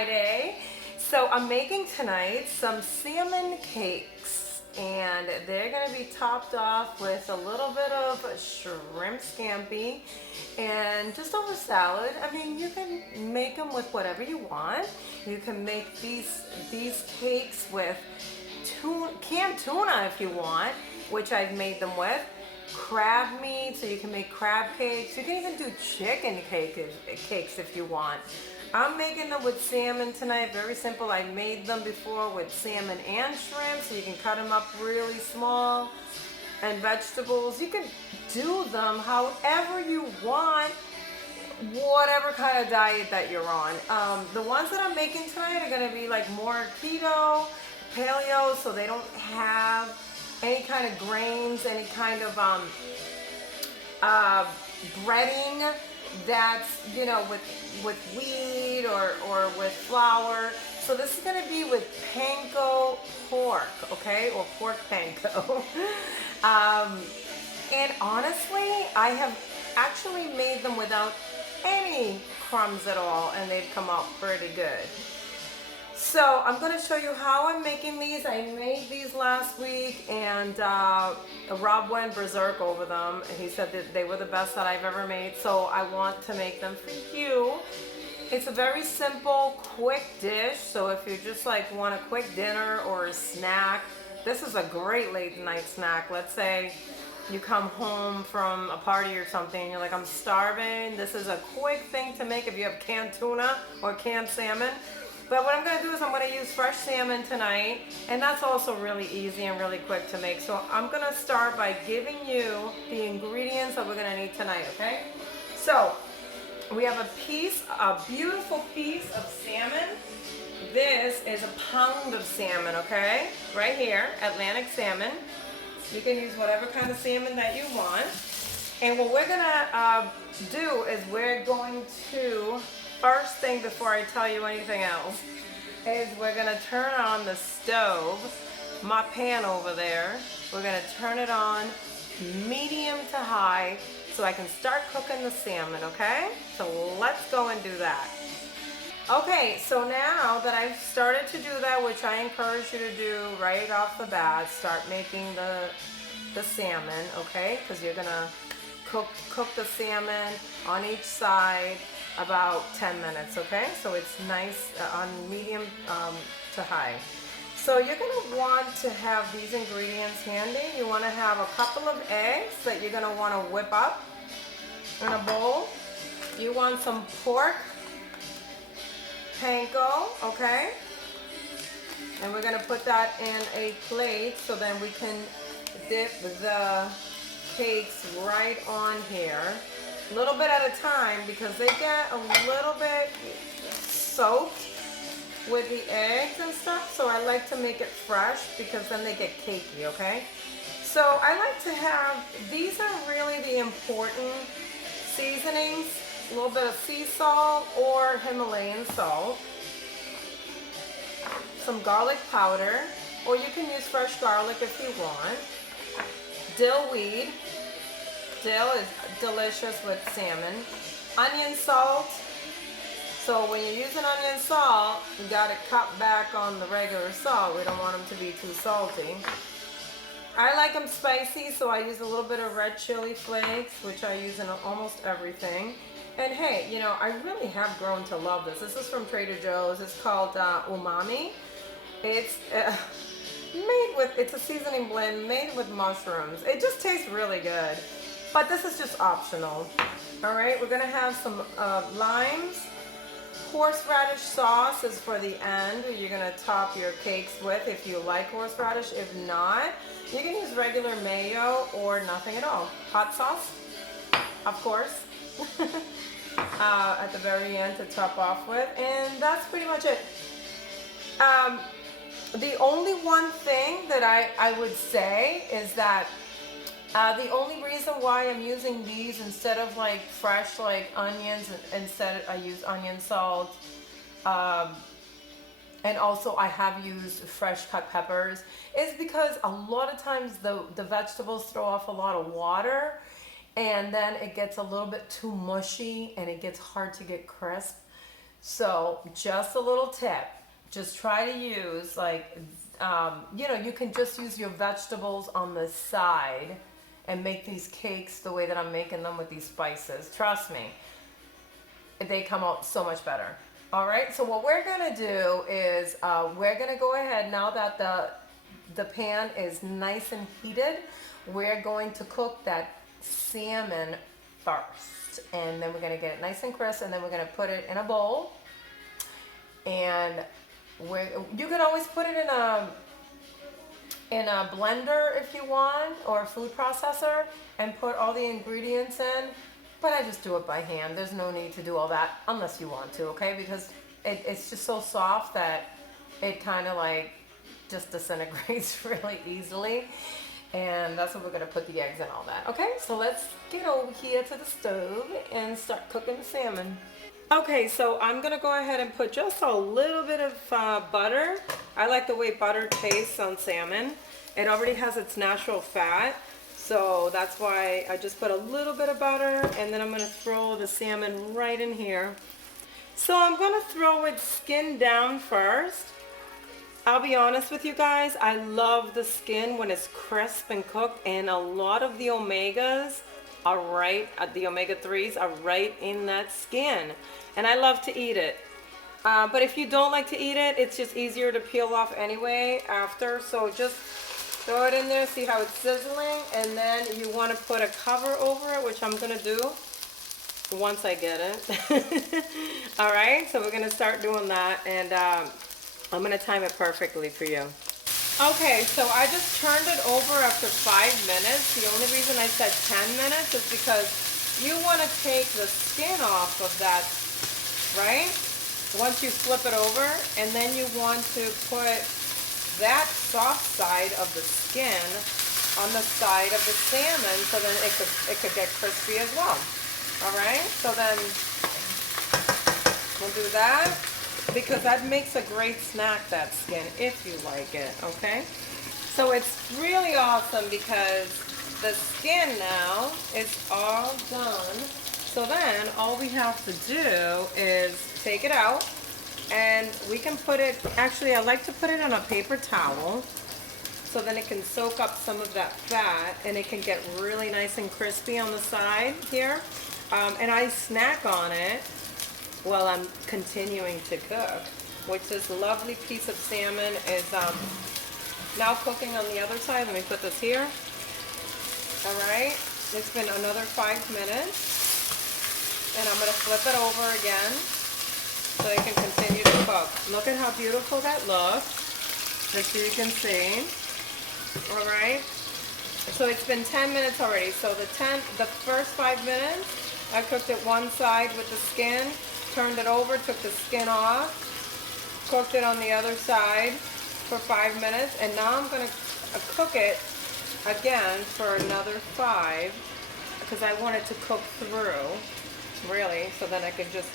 Friday. So I'm making tonight some salmon cakes, and they're gonna be topped off with a little bit of shrimp scampi and just over salad. I mean, you can make them with whatever you want. You can make these cakes with canned tuna if you want, which I've made them with. Crab meat, so you can make crab cakes. You can even do chicken cakes if you want. I'm making them with salmon tonight. Very simple. I made them before with salmon and shrimp, so you can cut them up really small. And vegetables. You can do them however you want, whatever kind of diet that you're on. The ones that I'm making tonight are going to be like more keto, paleo, so they don't have any kind of grains, any kind of breading that's, you know, with wheat or with flour. So this is going to be with panko pork, okay, or pork panko. And honestly, I have actually made them without any crumbs at all, and they've come out pretty good. So I'm going to show you how I'm making these. I made these last week, and Rob went berserk over them. He said that they were the best that I've ever made, so I want to make them for you. It's a very simple, quick dish, so if you just like want a quick dinner or a snack, this is a great late night snack. Let's say you come home from a party or something and you're like, I'm starving. This is a quick thing to make if you have canned tuna or canned salmon. But what I'm going to do is I'm going to use fresh salmon tonight, and that's also really easy and really quick to make. So I'm going to start by giving you the ingredients that we're going to need tonight, okay? So we have a beautiful piece of salmon. This is a pound of salmon, okay? Right here, Atlantic salmon. You can use whatever kind of salmon that you want. And what we're going to do is we're going to, first thing before I tell you anything else, is we're going to turn on the stove, my pan over there. We're going to turn it on medium to high so I can start cooking the salmon, okay? So let's go and do that. Okay, so now that I've started to do that, which I encourage you to do right off the bat, start making the salmon, okay? Because you're gonna cook the salmon on each side about 10 minutes, okay? So it's nice on medium to high. So you're gonna want to have these ingredients handy. You wanna have a couple of eggs that you're gonna wanna whip up in a bowl. You want some pork panko, okay? And we're gonna put that in a plate so then we can dip the cakes right on here. A little bit at a time because they get a little bit soaked with the eggs and stuff, so I like to make it fresh because then they get cakey, okay? So I like to have, these are really the important seasonings. A little bit of sea salt or Himalayan salt, some garlic powder, or you can use fresh garlic if you want, dill weed. Dill is delicious with salmon. Onion salt. So when you're using onion salt, you gotta cut back on the regular salt. We don't want them to be too salty. I like them spicy, so I use a little bit of red chili flakes, which I use in almost everything. And hey, you know, I really have grown to love this. This is from Trader Joe's. It's called umami. It's it's a seasoning blend made with mushrooms. It just tastes really good. But this is just optional. All right, we're gonna have some limes. Horseradish sauce is for the end. You're gonna top your cakes with if you like horseradish. If not, you can use regular mayo or nothing at all. Hot sauce, of course. At the very end to top off with, and that's pretty much it. The only one thing that I would say is that the only reason why I'm using these instead of like fresh like onions, instead I use onion salt, and also I have used fresh cut peppers, is because a lot of times the vegetables throw off a lot of water, and then it gets a little bit too mushy and it gets hard to get crisp. So just a little tip, just try to use like, you know, you can just use your vegetables on the side and make these cakes the way that I'm making them with these spices. Trust me, they come out so much better. All right, so what we're gonna do is we're gonna go ahead now that the pan is nice and heated. We're going to cook that salmon first, and then we're gonna get it nice and crisp, and then we're gonna put it in a bowl. And you can always put it in a blender if you want, or a food processor, and put all the ingredients in. But I just do it by hand. There's no need to do all that unless you want to, okay? Because it's just so soft that it kind of like just disintegrates really easily. And that's what we're gonna put the eggs and all that. Okay, so let's get over here to the stove and start cooking the salmon. Okay, so I'm gonna go ahead and put just a little bit of butter. I like the way butter tastes on salmon. It already has its natural fat. So that's why I just put a little bit of butter, and then I'm gonna throw the salmon right in here. So I'm gonna throw it skin down first. I'll be honest with you guys, I love the skin when it's crisp and cooked, and a lot of the omegas are right, the omega-3s are right in that skin. And I love to eat it. But if you don't like to eat it, it's just easier to peel off anyway after. So just throw it in there, see how it's sizzling, and then you want to put a cover over it, which I'm going to do once I get it. All right, so we're going to start doing that, and I'm going to time it perfectly for you. Okay, so I just turned it over after 5 minutes. The only reason I said 10 minutes is because you want to take the skin off of that, right? Once you flip it over, and then you want to put that soft side of the skin on the side of the salmon, so then it could get crispy as well. All right, so then we'll do that, because that makes a great snack, that skin, if you like it. Okay, so it's really awesome because the skin now is all done. So then all we have to do is take it out. And we can put it, actually I like to put it on a paper towel, so then it can soak up some of that fat, and it can get really nice and crispy on the side here. And I snack on it while I'm continuing to cook, which this lovely piece of salmon is now cooking on the other side. Let me put this here. All right, it's been another 5 minutes, and I'm gonna flip it over again, so it can continue to cook. Look at how beautiful that looks, just so you can see. All right, so it's been 10 minutes already. So the first 5 minutes, I cooked it one side with the skin, turned it over, took the skin off, cooked it on the other side for 5 minutes, and now I'm gonna cook it again for another 5, because I want it to cook through, really, so then I can just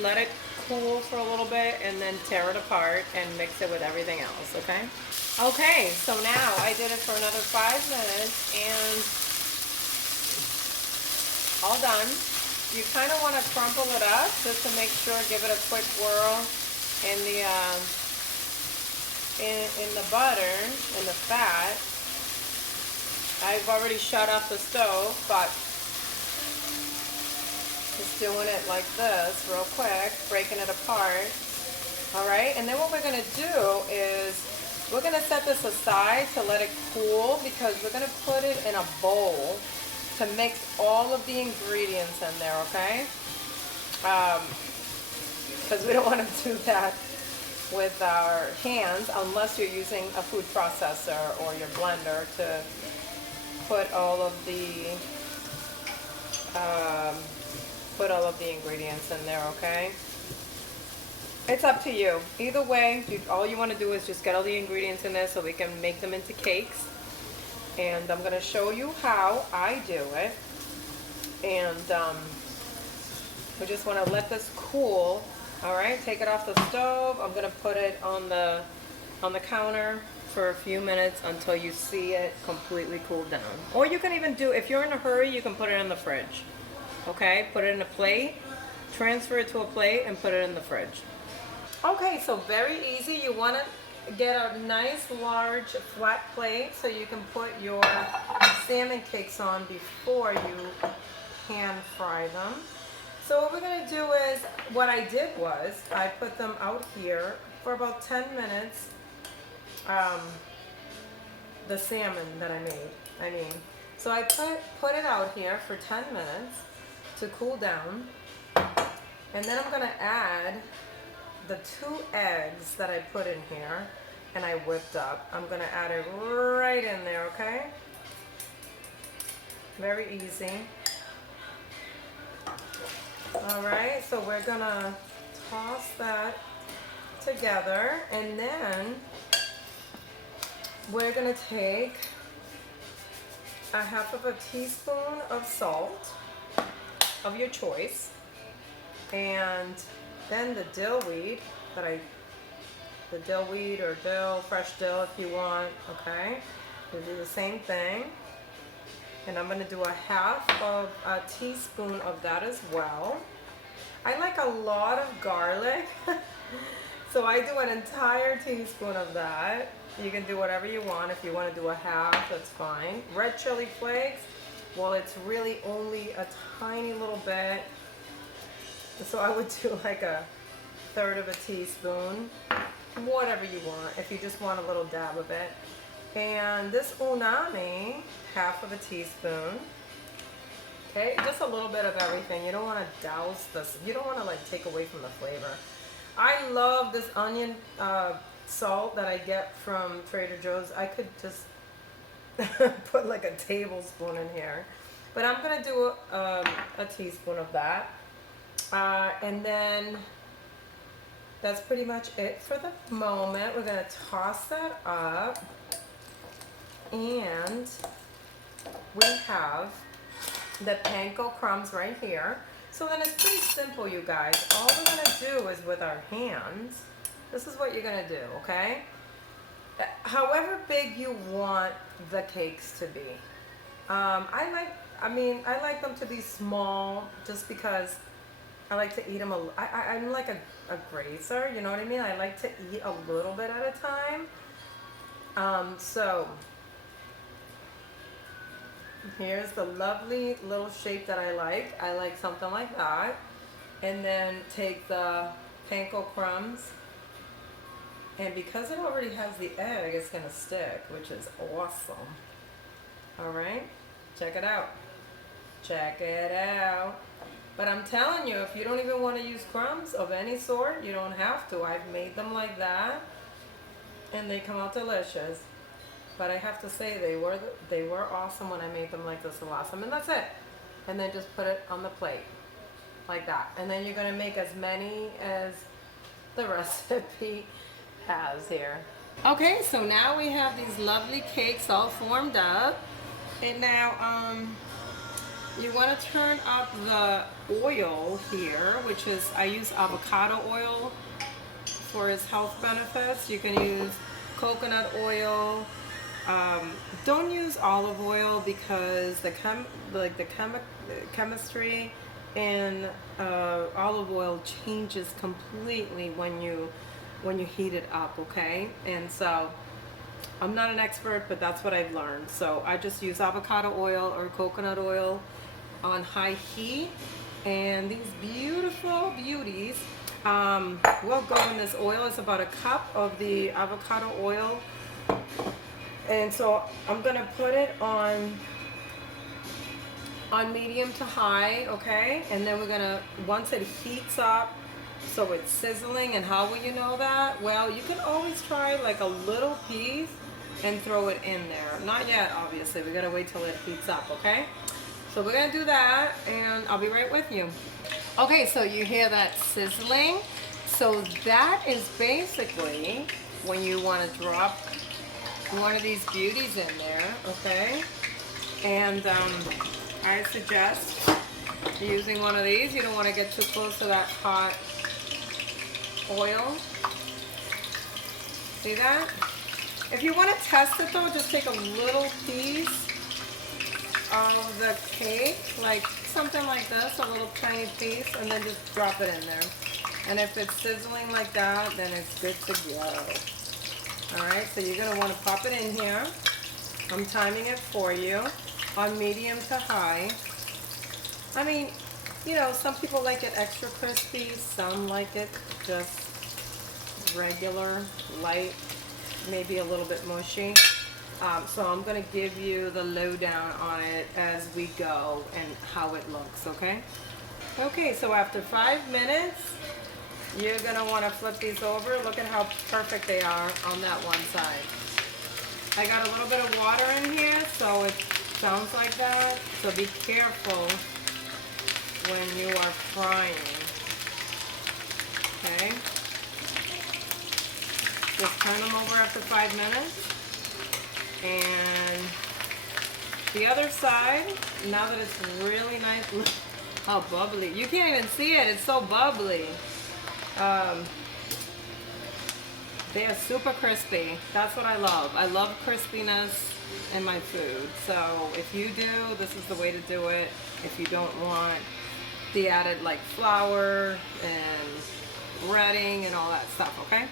let it cool for a little bit and then tear it apart and mix it with everything else. Okay, okay, so now I did it for another 5 minutes, and all done. You kind of want to crumple it up just to make sure, give it a quick whirl in the in the butter and the fat. I've already shut off the stove, but just doing it like this real quick, breaking it apart. All right, and then what we're gonna do is we're gonna set this aside to let it cool, because we're gonna put it in a bowl to mix all of the ingredients in there, okay? Because we don't want to do that with our hands unless you're using a food processor or your blender to put all of the ingredients in there, okay? It's up to you. Either way, all you want to do is just get all the ingredients in there so we can make them into cakes. And I'm going to show you how I do it. And we just want to let this cool. All right, take it off the stove. I'm going to put it on the counter for a few minutes until you see it completely cooled down. Or you can even do, if you're in a hurry, you can put it in the fridge. Okay, put it in a plate transfer it to a plate and put it in the fridge. Okay, so very easy. You want to get a nice large flat plate so you can put your salmon cakes on before you pan fry them. So what we're going to do is, what I did was, I put them out here for about 10 minutes, the salmon that I mean. So I put it out here for 10 minutes to cool down, and then I'm going to add the 2 eggs that I put in here and I whipped up. I'm going to add it right in there, okay? Very easy. Alright, so we're going to toss that together, and then we're going to take a 1/2 teaspoon of salt of your choice, and then the dill weed the dill weed or dill, fresh dill if you want, okay? We'll do the same thing. And I'm gonna do a 1/2 teaspoon of that as well. I like a lot of garlic, so I do an entire teaspoon of that. You can do whatever you want. If you want to do a 1/2, that's fine. Red chili flakes, well, it's really only a tiny little bit, so I would do like a 1/3 teaspoon, whatever you want, if you just want a little dab of it. And this unami, 1/2 teaspoon. Okay, just a little bit of everything. You don't want to douse this. You don't want to like take away from the flavor. I love this onion salt that I get from Trader Joe's. I could just put like a tablespoon in here, but I'm gonna do a teaspoon of that, and then that's pretty much it for the moment. We're gonna toss that up, and we have the panko crumbs right here. So then it's pretty simple, you guys. All we're gonna do is with our hands, this is what you're gonna do, okay? However big you want the cakes to be. I like them to be small just because I like to eat them. I'm like a grazer, you know what I mean? I like to eat a little bit at a time. So here's the lovely little shape that I like. I like something like that. And then take the panko crumbs. And because it already has the egg, it's going to stick, which is awesome. Alright? Check it out. Check it out. But I'm telling you, if you don't even want to use crumbs of any sort, you don't have to. I've made them like that, and they come out delicious. But I have to say, they were awesome when I made them like this the last time. And that's it. And then just put it on the plate. Like that. And then you're going to make as many as the recipe has here. Okay, so now we have these lovely cakes all formed up. And now, you want to turn up the oil here, which is, I use avocado oil for its health benefits. You can use coconut oil. Don't use olive oil because the chemistry in olive oil changes completely when you heat it up, okay? And so I'm not an expert, but that's what I've learned. So I just use avocado oil or coconut oil on high heat, and these beautiful beauties will go in this oil. It's about 1 cup of the avocado oil. And so I'm gonna put it on medium to high, okay? And then we're gonna, once it heats up, so it's sizzling. And how will you know that? Well, you can always try like a little piece and throw it in there. Not yet, obviously. We gotta wait till it heats up, okay? So we're gonna do that, and I'll be right with you. Okay, so you hear that sizzling? So that is basically when you wanna drop one of these beauties in there, okay? And I suggest using one of these. You don't want to get too close to that hot oil. See that? If you want to test it though, just take a little piece of the cake, like something like this, a little tiny piece, and then just drop it in there. And if it's sizzling like that, then it's good to go. All right, so you're gonna wanna pop it in here. I'm timing it for you on medium to high. I mean, you know, some people like it extra crispy, some like it just regular, light, maybe a little bit mushy. So I'm gonna give you the lowdown on it as we go and how it looks, okay? Okay, so after 5 minutes, you're gonna wanna flip these over. Look at how perfect they are on that one side. I got a little bit of water in here, so it sounds like that. So be careful when you are frying, okay? Just turn them over after 5 minutes. And the other side, now that it's really nice, look how bubbly. You can't even see it, it's so bubbly. They are super crispy. That's what I love. I love crispiness in my food. So if you do, this is the way to do it. If you don't want the added like flour and breading and all that stuff, okay?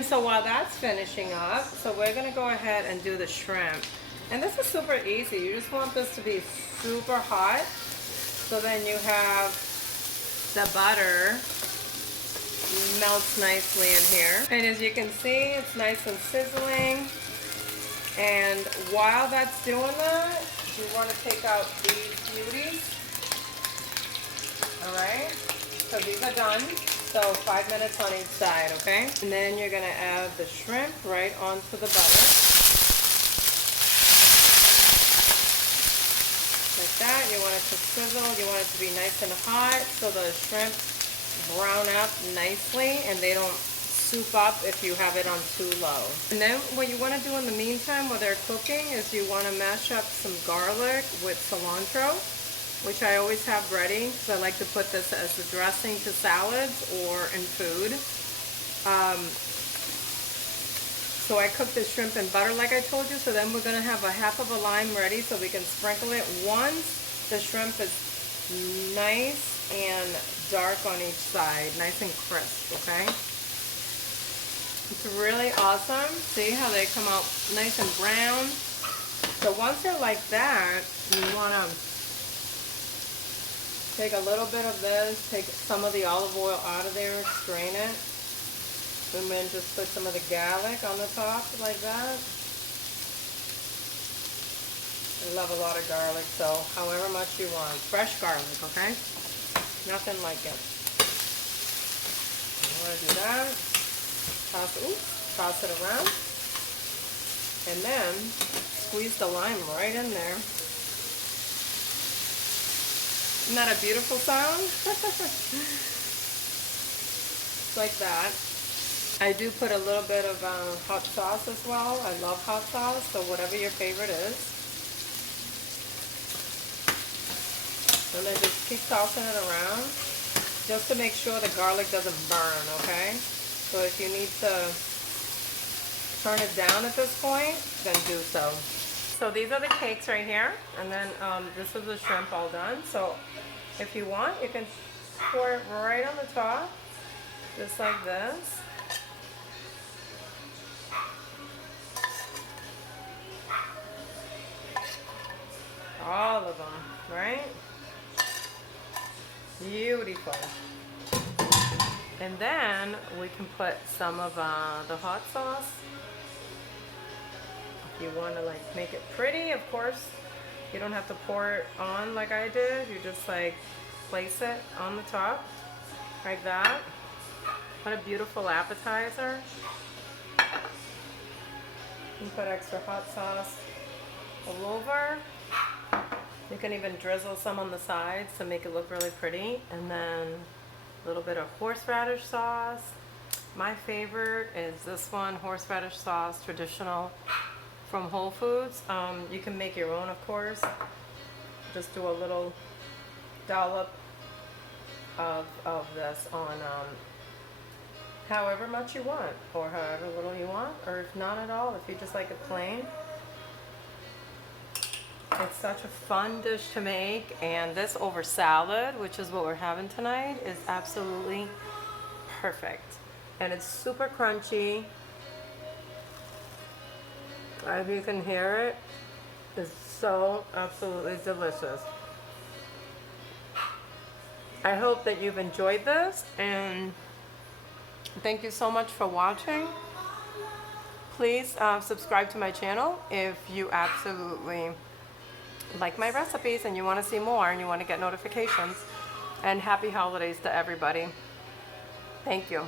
So while that's finishing up, so we're gonna go ahead and do the shrimp. And this is super easy. You just want this to be super hot. So then you have the butter melts nicely in here. And as you can see, it's nice and sizzling. And while that's doing that, you want to take out these beauties. All right, so these are done. So 5 minutes on each side, okay? And then you're gonna add the shrimp right onto the butter. Like that. You want it to sizzle, you want it to be nice and hot so the shrimp brown up nicely and they don't soup up if you have it on too low. And then what you want to do in the meantime while they're cooking is you want to mash up some garlic with cilantro, which I always have ready because I like to put this as a dressing to salads or in food. So I cook the shrimp in butter like I told you, so then we're going to have a half of a lime ready so we can sprinkle it once the shrimp is nice and dark on each side, nice and crisp, okay? It's really awesome. See how they come out nice and brown? So once they're like that, you want to take a little bit of this, take some of the olive oil out of there, strain it, and then just put some of the garlic on the top like that. I love a lot of garlic, so however much you want. Fresh garlic, okay? Nothing like it. You want to do that. Toss it around. And then squeeze the lime right in there. Isn't that a beautiful sound? Like that. I do put a little bit of hot sauce as well. I love hot sauce, so whatever your favorite is. And then just keep tossing it around just to make sure the garlic doesn't burn, okay? So if you need to turn it down at this point, then do so. So these are the cakes right here, and then this is the shrimp all done. So if you want, you can pour it right on the top, just like this. All of them, right? Beautiful. And then we can put some of the hot sauce. If you want to like make it pretty, of course, you don't have to pour it on like I did. You just like place it on the top like that. What a beautiful appetizer. You can put extra hot sauce all over. You can even drizzle some on the sides to make it look really pretty. And then a little bit of horseradish sauce. My favorite is this one, horseradish sauce, traditional from Whole Foods. You can make your own, of course. Just do a little dollop of this on however much you want, or however little you want, or if not at all, if you just like it plain. It's such a fun dish to make, and this over salad, which is what we're having tonight, is absolutely perfect. And it's super crunchy. If you can hear it, it's so absolutely delicious. I hope that you've enjoyed this, and thank you so much for watching. Please subscribe to my channel if you absolutely like my recipes and you want to see more and you want to get notifications. And happy holidays to everybody. Thank you.